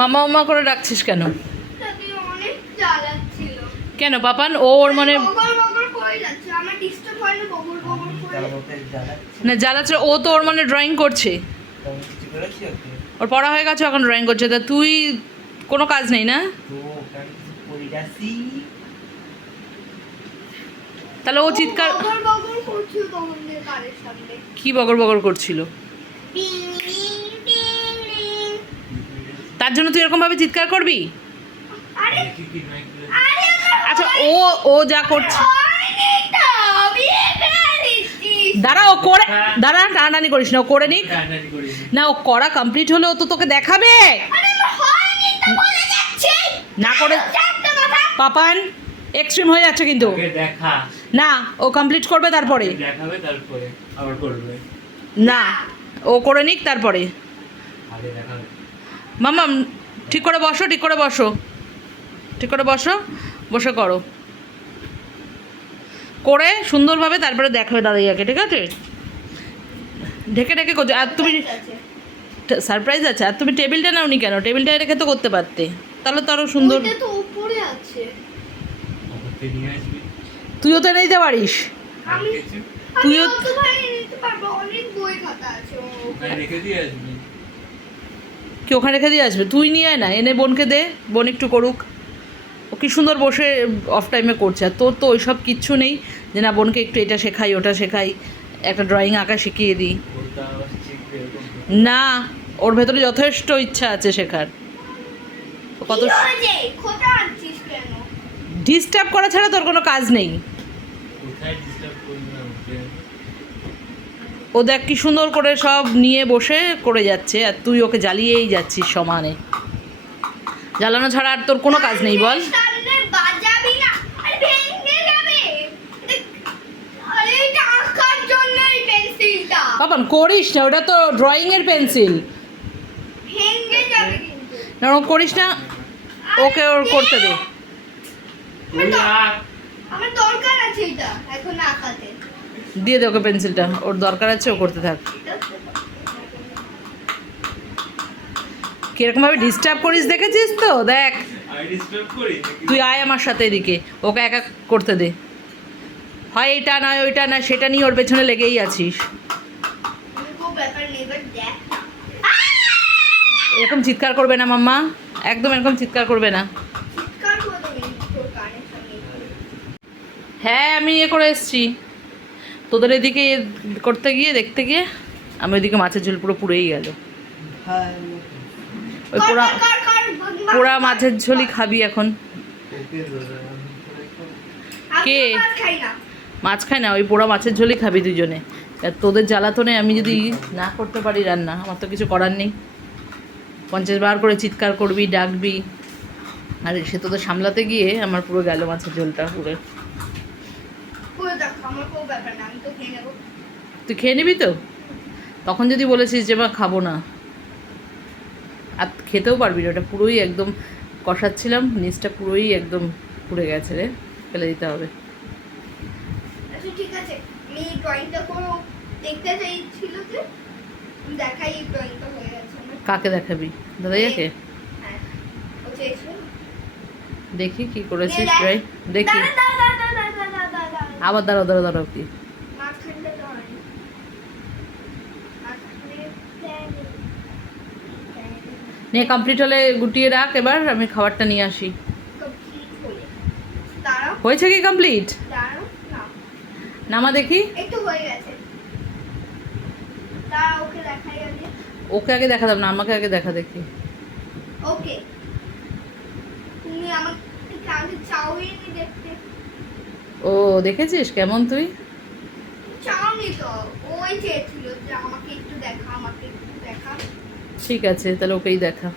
মামা মামা করে ডাকছিস কেন? তাতে অনেক জ্বালাচ্ছিল। কেন পাপান ওর মানে বগর বগর করে যাচ্ছে, আমার ডিস্টার্ব হয় না বগর বগর করে। না জ্বালাচ্ছে, ও তো ওর মানে ড্রয়িং করছে, ওর পড়া হয়ে গেছে, এখন ড্রয়িং করছে। তা তুই কোনো কাজ নেই না? তাহলে ও চিৎকার বগর বগর করছিল তোমাদের কারের সামনে। কি বগর বগর করছিল? টিং টিং টিং টিং। তার জন্য তুই এরকম ভাবে চিৎকার করবি? আরে আরে আচ্ছা ও ও যা করছে, হয়নি তো, বিয়ে করে দিচ্ছিস। দাঁড়া ও করে, দাঁড়া টানাটানি করিস না, ও করে নিক না, ও করা কমপ্লিট হলে ও তো তোকে দেখাবে। আরে আমার হয়নি তো বলে যাচ্ছি। না করে চারটা কথা। পাপান এক্সট্রিম হয়ে যাচ্ছে কিন্তু। দেখা না ও কমপ্লিট করবে তারপরে, দেখাবে তারপরে আবার করবে। না ও করে নিক তারপরে। আগে দেখাবে। মামাম ঠিক করে বসো, ঠিক করে বসো, ঠিক করে বসো, বসে করো, করে সুন্দরভাবে তারপরে দেখাবে দাদাইয়াকে, ঠিক আছে? ঢেকে ঢেকে করছো। আর তুমি সারপ্রাইজ আছে, আর তুমি টেবিলটা নাওনি কেন? টেবিলটা রেখে তো করতে পারতে, তাহলে তো আরো সুন্দর। ওইটা তো উপরে আছে। আমাকে নিয়ে আসবি। তুইও তো এনে দিতে পারিস। আমি কিছু তুইও আমিও তো ভাই নিতে পারবো, অনেক বই খাতা আছে ওর ওখানে উপরে। রেখে দিয়ে আসবি। কি ওখানে রেখে দিয়ে আসবে? তুই নিয়ে আয় না, এনে বোনকে দে, বোন একটু করুক। ও কি সুন্দর বসে অফ টাইমে করছে, আর তোর তো ওইসব কিচ্ছু নেই যে না বোনকে একটু এটা শেখাই ওটা শেখাই, একটা ড্রয়িং আঁকা শিখিয়ে দিই। ওটা আবার শিখবে এরকম। না, ওর ভেতরে যথেষ্ট ইচ্ছা আছে শেখার। ও কত কি হয়েছে? খোঁটা আনছিস কেন? ডিস্টার্ব করা ছাড়া তোর কোনো কাজ নেই। কোথায় ডিস্টার্ব করবি না ওকে? ও দেখ কি সুন্দর করে সব নিয়ে বসে করে যাচ্ছে, আর তুই ওকে জ্বালিয়েই যাচ্ছিস সমানে। জ্বালানো ছাড়া আর তোর কোনো কাজ নেই বল? সামনে বাজাবি না, আরে ভেঙে যাবে। আরে এটা আঁকার জন্য এই পেন্সিলটা বাবান করিস না, ওটা তো ড্রয়িংয়ের পেন্সিল। ভেঙে যাবে কিন্তু। না ও করিস না, ওকে ওর করতে দে। তুই আঁক। আমার দরকার আছে এটা এখন আঁকাতে। দিয়ে দে ওকে পেন্সিলটা, ওর দরকার আছে, ও করতে থাক। কিরকমভাবে ডিস্টার্ব করিস দেখেছিস তো? দেখ আমি ডিস্টার্ব করি নাকি? তুই আয় আমার সাথে এদিকে, ওকে একা করতে দে। হয় এটা নয় ওইটা না, সেটা নিয়ে ওর পেছনে লেগেই আছিস। কোনো ব্যাপার নেই, বাট দেখ না। এরকম চিৎকার করবে না মাম্মা, একদম এরকম চিৎকার করবে না। চিৎকার করে দেবে তোর কানের সামনে। হ্যাঁ আমি করে এসেছি তোদের এদিকে করতে গিয়ে, দেখতে গিয়ে আমি ওইদিকে মাছের ঝোল পুরো পুড়েই গেল। ওই কর, পোড়া কর, কর, কর, পোড়া মাছের ঝোলই খাবি এখন। আমি কে? মাছ খাই না। মাছ খাই না, ওই পোড়া মাছের ঝোলই খাবি দুজনে। আর তোদের জ্বালাতনে আমি যদি না করতে পারি রান্না, আমার তো কিছু করার নেই। 50 বার করে চিৎকার করবি, ডাকবি, আর সে তোদের সামলাতে গিয়ে আমার পুরো গেল মাছের ঝোলটা পুরো। পুরো দেখো, আমার কোনো ব্যাপার না, আমি তো খেয়ে নেবো। তুই খেয়ে নিবি তো? তখন যদি বলেছিস যে মা খাবো না, আর খেতেও পারবি না, ওটা পুরোই একদম কষাচ্ছিলাম, নিচটা পুরোই একদম পুড়ে গেছে রে, ফেলে দিতে হবে। আচ্ছা ঠিক আছে, আমি এই ড্রয়িংটা করো দেখতে চাইছিল যে আমি দেখাই এই ড্রয়িংটা হয়ে গেছে আমার। কাকে দেখাবি? দাদাইয়াকে? হ্যাঁ, ও চেয়েছিল। দেখি কি করেছিস দেখ। ভাই, দেখি। দাঁড়া, দাঁড়া, দাঁড়া, দাঁড়া, দাঁড়া, দাঁড়া, দাঁড়া। আবার দাঁড়াও দাঁড়াও দাঁড়াও কি? মাঝখানটা তো হয়নি। মাঝখানে নিয়ে কমপ্লিট হলে গুটিয়ে রাখ, এবার আমি খাবারটা নিয়ে আসি। complete হলে। দাঁড়াও, হয়েছে কি কমপ্লিট? দাঁড়াও, না, নামা দেখি। একটু হয়ে গেছে। দাঁড়াও, ওকে দেখাই আগে। ওকে আগে দেখা দাও না, আমাকে আগে দেখা দেখি। ওকে, তুমি আমাকে আগে চাউনি দেখতে। ও দেখেছিস কেমন তুই? চাউনি তো ওই চেয়েছিল যে আমাকে একটু দেখা, আমাকে একটু দেখা। ঠিক আছে তাহলে ওকেই দেখা।